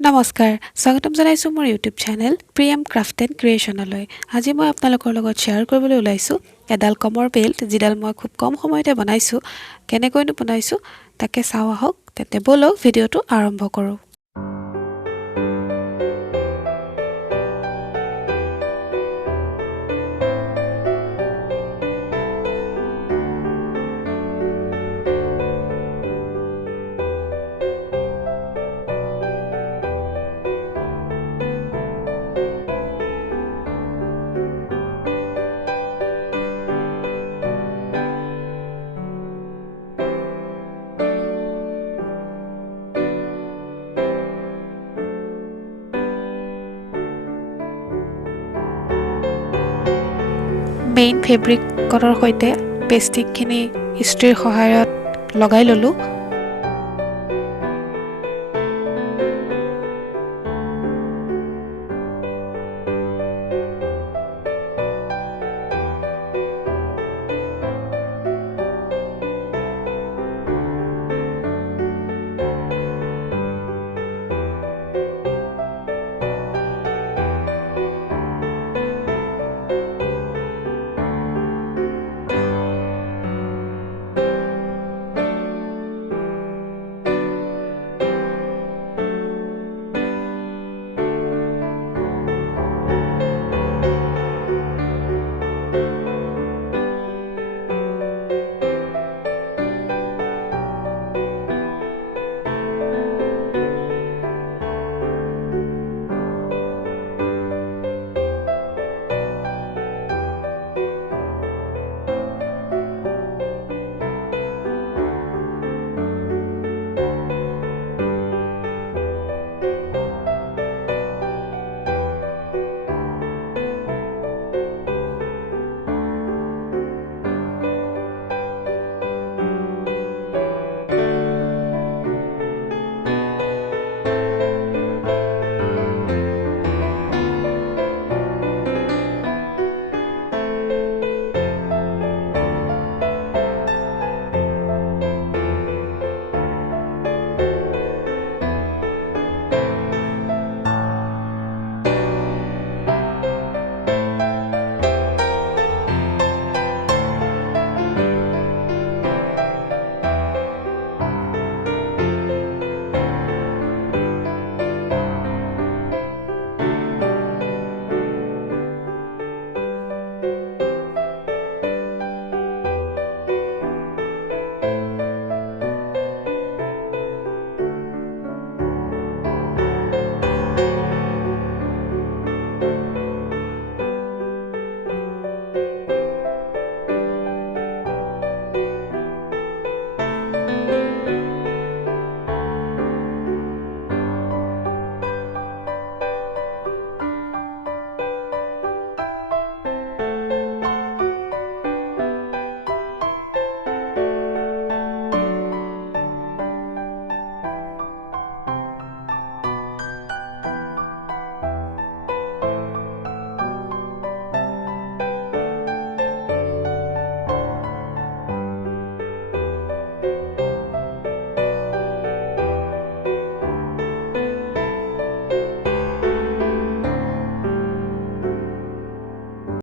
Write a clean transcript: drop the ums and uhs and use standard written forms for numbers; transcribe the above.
নমস্কাৰ স্বাগতম জনাইছো মোৰ YouTube channel Priyam craft and ক্ৰিয়েশ্যনলৈ আজি মই আপোনালোকৰ লগত শ্বেয়াৰ কৰিবলৈ ওলাইছো এডাল কমৰ বেল্ট যিডাল মই খুব কম সময়তে বনাইছো কেনেকৈনো বনাইছো তাকে চাও আহক তেতে বলক ভিডিওটো আৰম্ভ কৰো মেইন ফেব্ৰিকৰ সৈতে পেষ্টিকখিনি ইষ্ট্ৰিৰ সহায়ত লগাই ললো